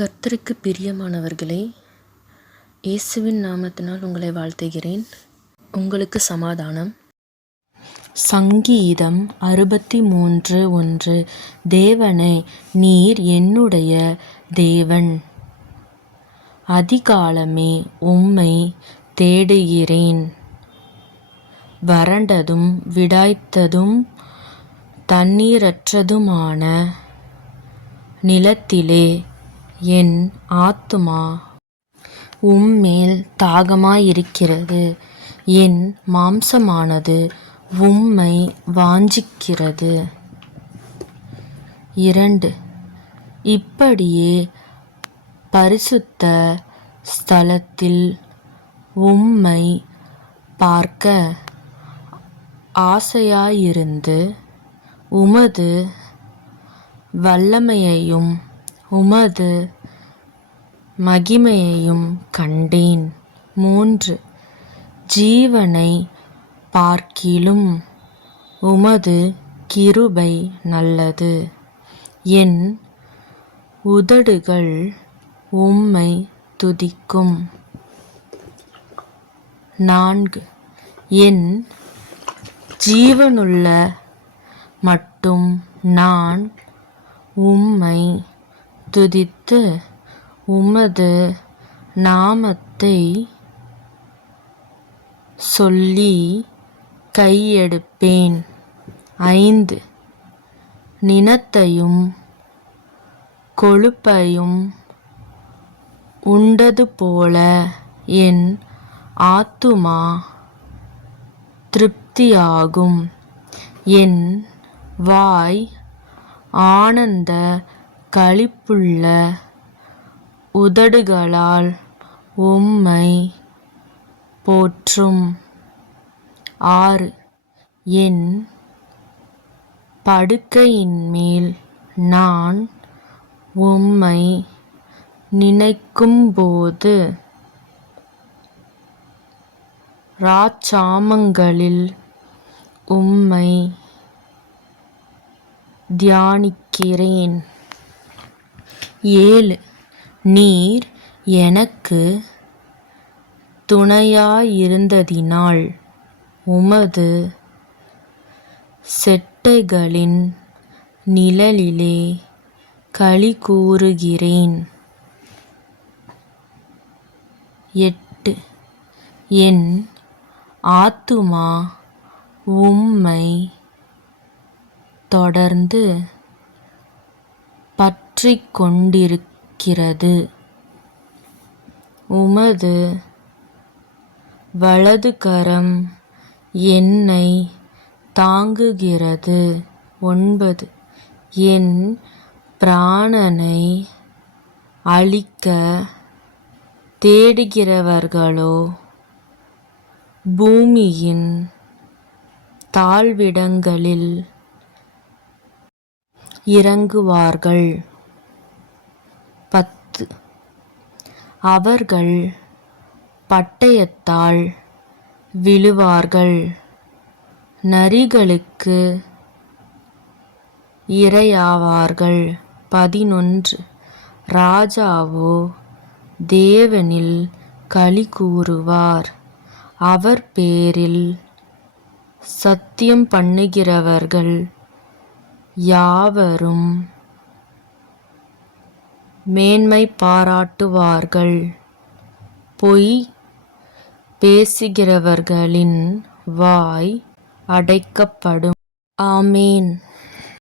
கர்த்தருக்கு பிரியமானவர்களே, இயேசுவின் நாமத்தினால் உங்களை வாழ்த்துகிறேன். உங்களுக்கு சமாதானம். சங்கீதம் 63:1. தேவனே, நீர் என்னுடைய தேவன், அதிகாலமே உம்மை தேடுகிறேன். வறண்டதும் விடாய்த்ததும் தண்ணீரற்றதுமான நிலத்திலே என் ஆத்துமா உம்மேல் தாகமாயிருக்கிறது. என் மாம்சமானது உம்மை வாஞ்சிக்கிறது. 2. இப்படியே பரிசுத்த ஸ்தலத்தில் உம்மை பார்க்க ஆசையாயிருந்து உமது வல்லமையையும் உமது மகிமையையும் கண்டேன். 3. ஜீவனை பார்க்கிலும் உமது கிருபை நல்லது. என் உதடுகள் உம்மை துதிக்கும். 4. என் ஜீவனுள்ள மட்டும் நான் உம்மை துதித்து உமது நாமத்தை சொல்லி கையெடுப்பேன். 5. நினத்தையும் கொழுப்பையும் உண்டது போல என் ஆத்துமா திருப்தியாகும். என் வாய் ஆனந்த களிப்புள்ள உதடுகளால் உம்மை போற்றும். 6. என் படுக்கையின்மேல் நான் உம்மை நினைக்கும்போது இராச்சாமங்களில் உம்மை தியானிக்கிறேன். 7. நீர் எனக்கு துணையாயிருந்ததினால் உமது செட்டைகளின் நிழலிலே களிகூருகிறேன். 8. என் ஆத்துமா உம்மை தொடர்ந்து பற்றிக் கொண்டிருக்கிறது. உமது வலதுகரம் என்னை தாங்குகிறது. 9. என் பிராணனை அழிக்க தேடுகிறவர்களோ பூமியின் தாழ்விடங்களில் இறங்குவார்கள். 10. அவர்கள் பட்டயத்தால் விழுவார்கள், நரிகளுக்கு இரையாவார்கள். 11. ராஜாவோ தேவனில் களிகூருவார், அவர் பேரில் சத்தியம் பண்ணுகிறவர்கள் யாவரும் மேன்மை பாராட்டுவார்கள். பொய் பேசுகிறவர்களின் வாய் அடைக்கப்படும். ஆமென்.